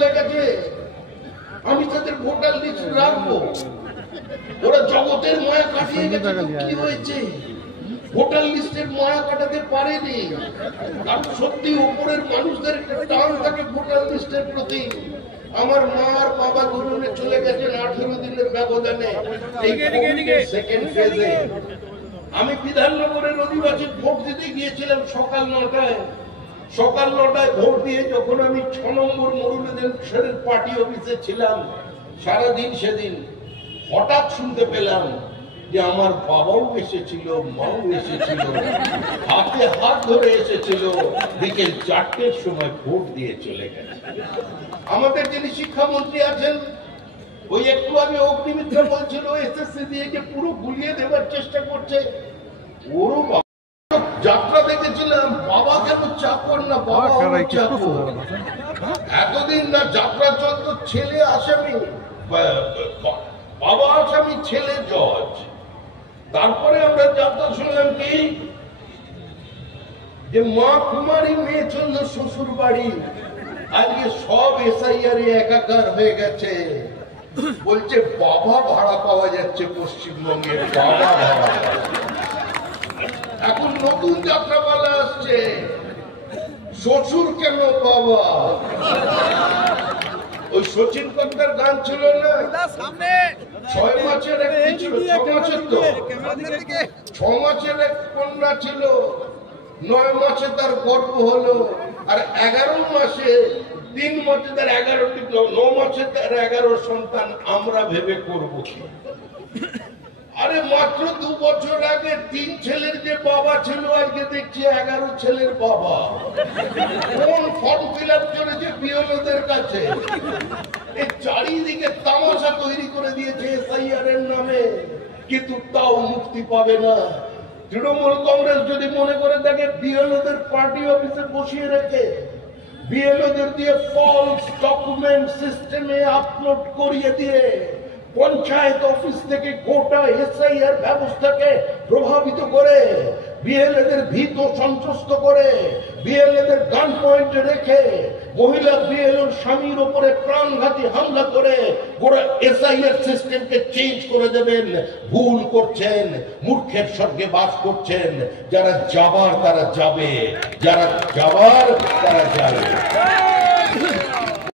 চলে গেছে, আমি তাদের ভোটার লিস্ট রাখবো? ওরা জগতের মায়া কাটিয়ে গেছে, কি হয়েছে? ভোটার লিস্টের মায়া কাটাতে পারেনি। কারণ সত্যি উপরের মানুষদের একটা টান থাকে ভোটার লিস্টের প্রতি। আমার মা আর বাবা ধরুন চলে গেছেন 18 দিনের ব্যবধানে। সেকেন্ড ফেজে আমি বিধাননগরের অধিবাসী ভোট দিতে গিয়েছিলাম সকাল 9টায়। সকাল 9টায় ভোট দিয়ে যখন আমি 6 নম্বর মরুলের পার্টি অফিসে ছিলাম, সারাদিন সেদিন হঠাৎ শুনতে পেলাম যে আমার বাবাও এসেছিল, মাও এসেছিল, হাতে হাত ধরে এসেছিল, বিকেল 4টের সময় ভোট দিয়ে চলে গেছে। আমাদের যিনি শিক্ষামন্ত্রী আছেন, ওই একটু আগে অগ্নিমিত্রা বলছিল এসএসসি দিয়ে যে পুরো গুলিয়ে দেওয়ার চেষ্টা করছে। ওরও যাত্রা দেখেছিলাম, বাবা কেন চাকর না, বাবা চাকর। এতদিন না যাত্রা চলত, ছেলে আসামি, বাবা আসামি, ছেলে জজ। তারপরে আমরা যাত্রা শুনলাম কি যে মা কুমারী মেয়ে চলল শ্বশুর বাড়ি, আজকে সব এসআইআর একাকার হয়ে গেছে। বলছে বাবা ভাড়া পাওয়া যাচ্ছে পশ্চিমবঙ্গে, বাবা ভাড়া। এখন নতুন যাত্রাপালা আসছে, শ্বশুর কেন বাবা। ওই সচিন কর্তার গান ছিল না, 6 মাসের এক ছিল, 6 মাসের তো 6 মাসের এক কন্যা ছিল, 9 মাসে তার গর্ভ হলো, আর 11 মাসে 3 মাসে তার 11টি, 9 মাসে তার 11 সন্তান। আমরা ভেবে করব কি? আরে মাত্র 2 বছর আগে 3 ছেলের যে বাবা ছিল, আজকে দেখছি 11 ছেলের বাবা। কোন ফর্ম ফিল আপ করেছে বিএলওদের কাছে? এই চারিদিকে তামাশা তৈরি করে দিয়েছে এসআইআর এর নামে, কিন্তু তাও মুক্তি পাবে না। তৃণমূল কংগ্রেস যদি মনে করে থাকে বিএলওদের পার্টি অফিসে বসিয়ে রেখে বিএলওদের দিয়ে ফলস ডকুমেন্ট সিস্টেমে আপলোড করিয়ে দিয়ে পঞ্চায়েত অফিস থেকে গোটা এসআইআর ব্যবস্থাকে প্রভাবিত করে, বিএলএদের ভীত সন্ত্রস্ত করে, বিএলএদের গান পয়েন্টে রেখে মহিলা বিএলওর স্বামীর উপরে প্রাণঘাতী হামলা করে গোটা এসআইআর সিস্টেমকে চেঞ্জ করে দেবেন। ভুল করছেন, মূর্খের স্বর্গে বাস করছেন। যারা যাবার তারা যাবে, যারা যাবার তারা যাবে।